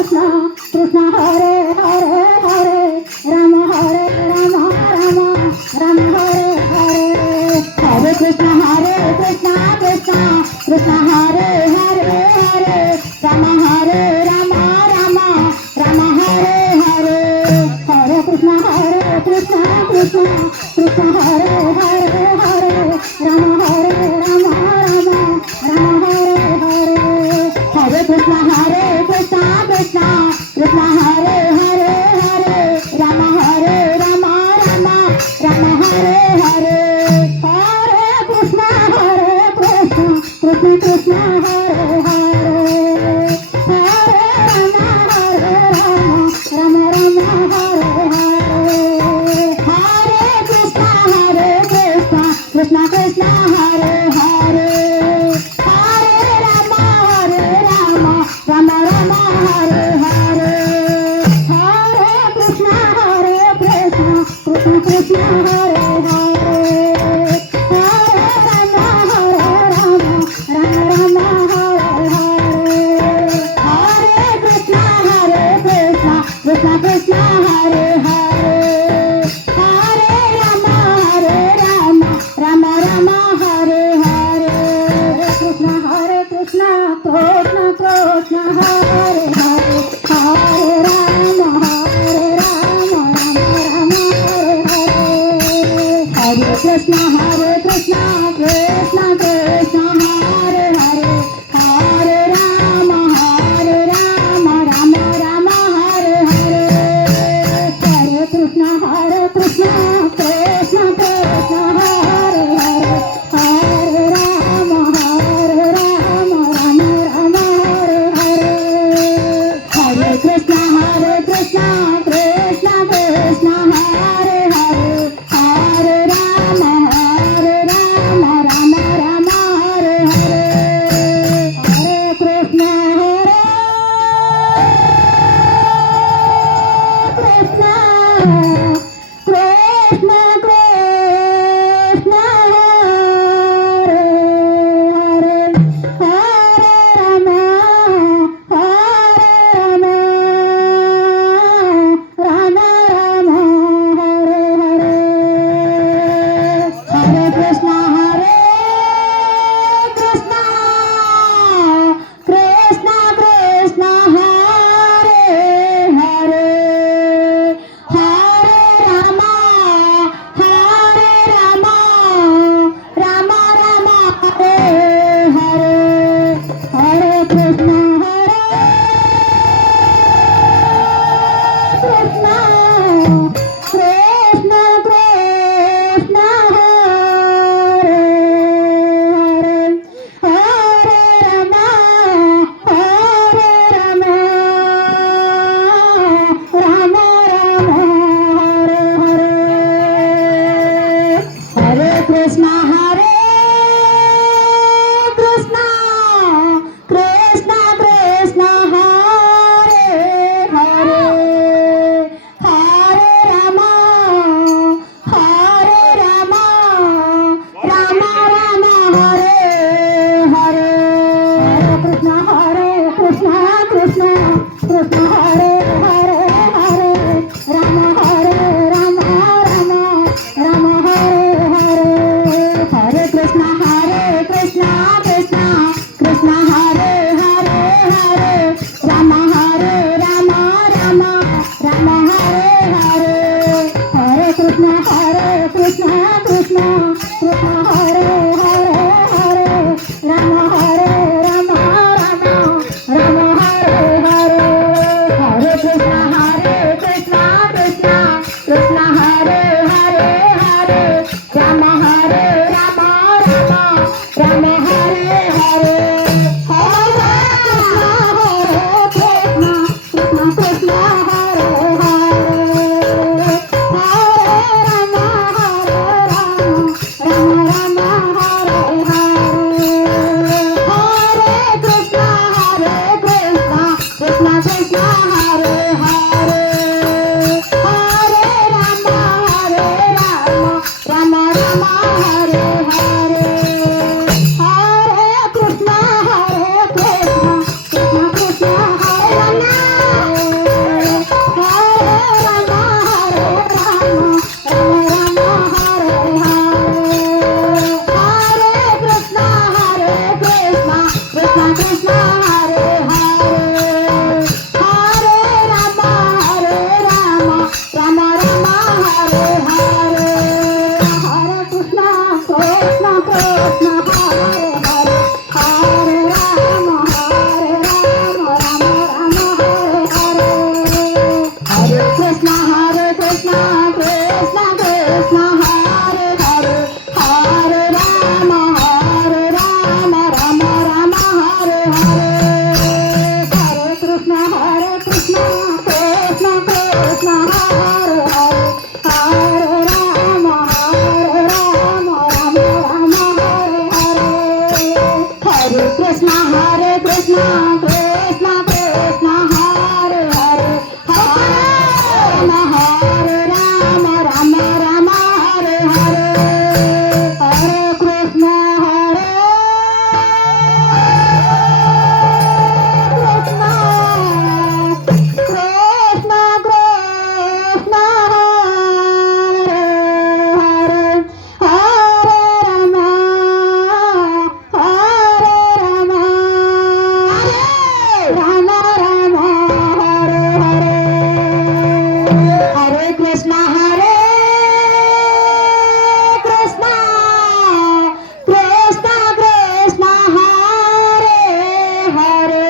Krishna Krishna Hare Hare Hare Ram Ram Ram Hare Hare Hare Krishna Krishna Krishna Hare Hare Hare Ram Ram Ram Hare Hare Hare Krishna Krishna Krishna Hare Hare Hare Ram Ram Ram Hare Hare Hare Krishna Krishna Krishna Hare Hare Hare Ram Ram Ram Hare Hare Hare Krishna Krishna Krishna Hare Hare Hare Ram Ram Hare Hare Hare Krishna Krishna Krishna Hare Hare Hare Ram Ram Hare Hare Hare Krishna Krishna Krishna Hare Hare Hare Ram Ram Hare Hare Hare Krishna Krishna Krishna Hare Hare Hare Ram Ram Hare Hare Krishna Krishna Krishna Hare Hare Hare Ram Ram Hare Hare Hare Krishna Krishna Krishna Hare Hare Hare Ram Ram Hare Hare Hare Krishna Krishna Krishna Hare Hare Hare Ram Ram Hare Hare Hare Krishna Krishna Krishna Hare Hare Hare Ram Ram Hare Hare Hare Krishna Krishna Krishna Krishna Hare Hare Hare Ram Hare Hare Hare Krishna Krishna Krishna Krishna Hare Hare Hare Ram Ram Hare Hare Hare Krishna Krishna Krishna Krishna Hare Hare Hare Ram Ram Hare Hare Hare Krishna Krishna Krishna Krishna Hare Hare Hare Ram Ram Hare Hare Hare Krishna Krishna Krishna Hare Hare Hare Ram Ram Hare Hare Hare Krishna Krishna Krishna Hare Hare Hare Ram Ram Hare Hare Hare Krishna Krishna Krishna Hare Hare Hare Ram Ram Hare Hare Hare Krishna Krishna Krishna Hare Hare Hare Ram Ram Hare Hare Hare Krishna Krishna Hare Hare Hare Ram Ram Hare Hare Hare Krishna Krishna Krishna Hare Hare Hare Ram Ram Hare Hare Hare Krishna Krishna Krishna Hare Ram Krishna Hare Krishna Krishna Krishna Hare Hare